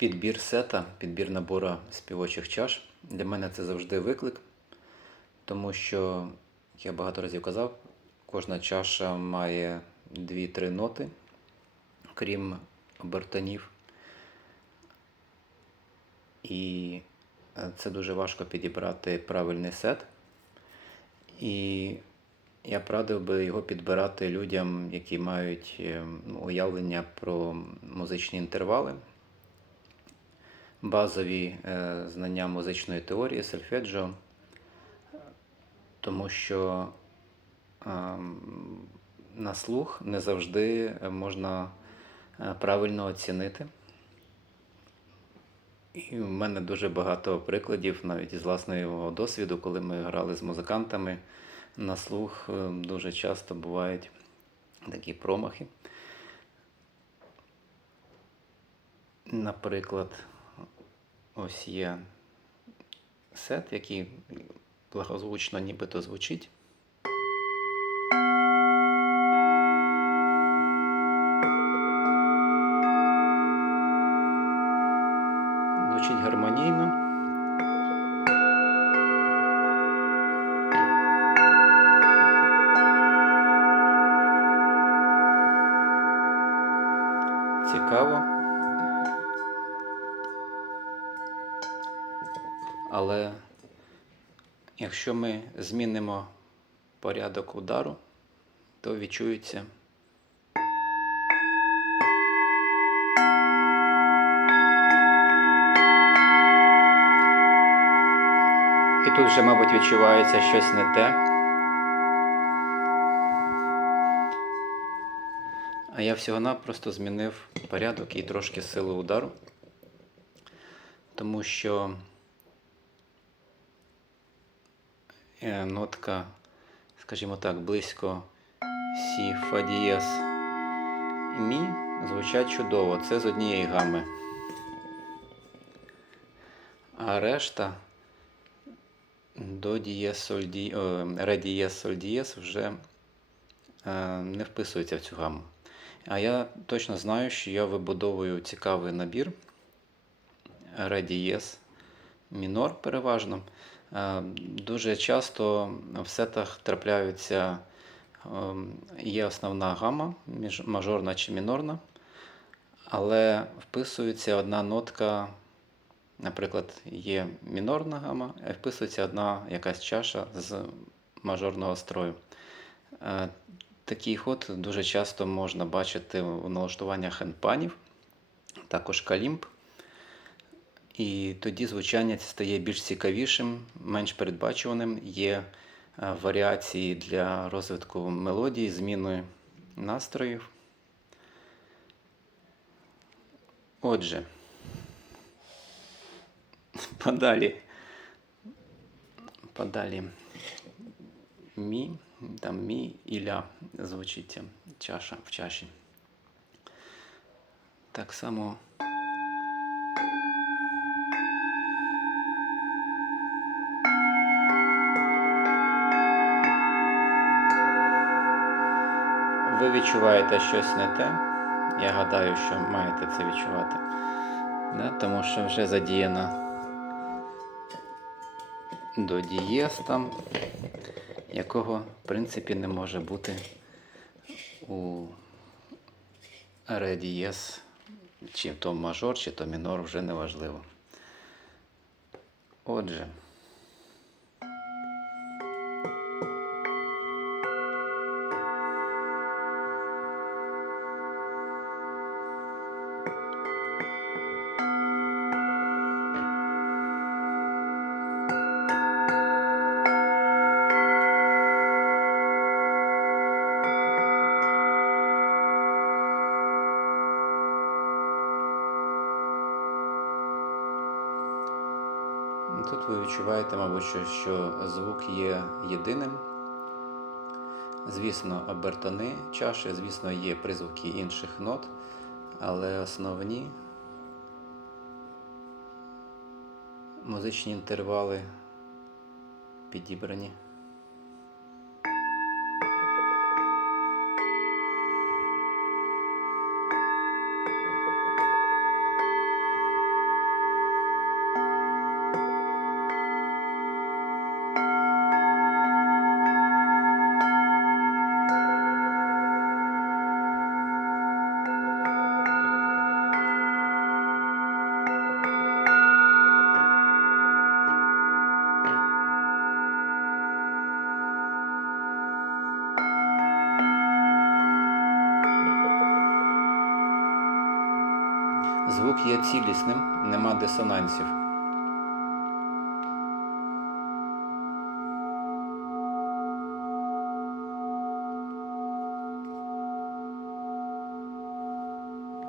підбір сета, підбір набору співочих чаш. Для мене це завжди виклик, тому що, як я багато разів казав, кожна чаша має 2-3 ноти, крім обертонів. І е, це дуже важко підібрати правильний сет. І я б радив би його підбирати людям, які мають е, ну, уявлення про музичні інтервали, базові е, знання музичної теорії, сольфеджіо, тому що ем, на слух не завжди можна е, правильно оцінити. І в мене дуже багато прикладів навіть із власного досвіду, коли ми грали з музикантами на слух, е, дуже часто бувають такі промахи. Наприклад, ось є сет, який благозвучно нібито звучить. Звучить гармонійно. Цікаво. Але якщо ми змінимо порядок удару, то відчується. І тут вже, мабуть, відчувається щось не те. А я всього-напросто змінив порядок і трошки силу удару, тому що нотка, скажімо так, близько Сі, Фа дієс Мі звучать чудово. Це з однієї гами. А решта до дієс, соль, ді... о, ре дієс, соль дієс вже е, не вписується в цю гаму. А я точно знаю, що я вибудовую цікавий набір ре дієс мінор переважно. Е, Дуже часто в сетах трапляються, е, є основна гама, мажорна чи мінорна, але вписується одна нотка, наприклад, є мінорна гама, а вписується одна якась чаша з мажорного строю. Е, Такий ход дуже часто можна бачити в налаштуваннях хендпанів, також калімб. І тоді звучання стає більш цікавішим, менш передбачуваним. Є е, варіації для розвитку мелодії, зміни настроїв. Отже, подалі. Подалі мі, там мі і ля звучить чаша в чаші. Так само. Ви відчуваєте щось не те. Я гадаю, що маєте це відчувати. Да? Тому що вже задіяна до дієс якого в принципі не може бути у ре чи то мажор, чи то мінор, вже не важливо. Отже. Тут ви відчуваєте, мабуть, що, що звук є єдиним. Звісно, обертони чаші, звісно, є призвуки інших нот, але основні музичні інтервали підібрані. Звук є цілісним, нема дисонансів.